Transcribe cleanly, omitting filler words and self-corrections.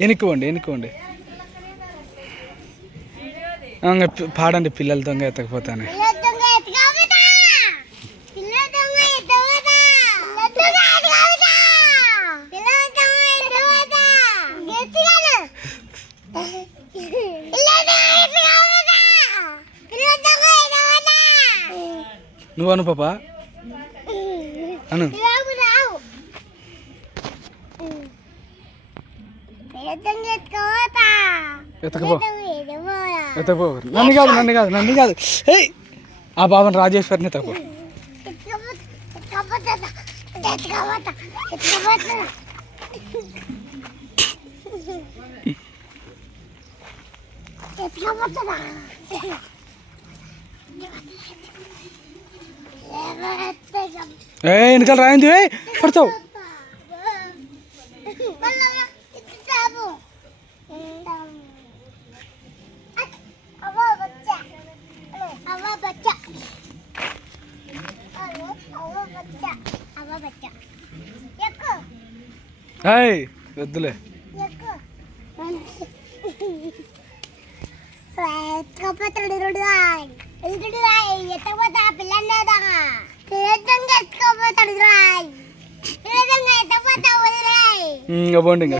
ఎన్నుకోండి పాడండి పిల్లల దొంగ ఎత్తకపోతానే. నువ్వు అను పాప అను. ఎత్తకపో నన్ను కాదు ఆ బాబాను రాజేశ్వరిని ఎత్తకపో. వెనకాల రాయింది పడతావు. వద్దులే పిల్లలు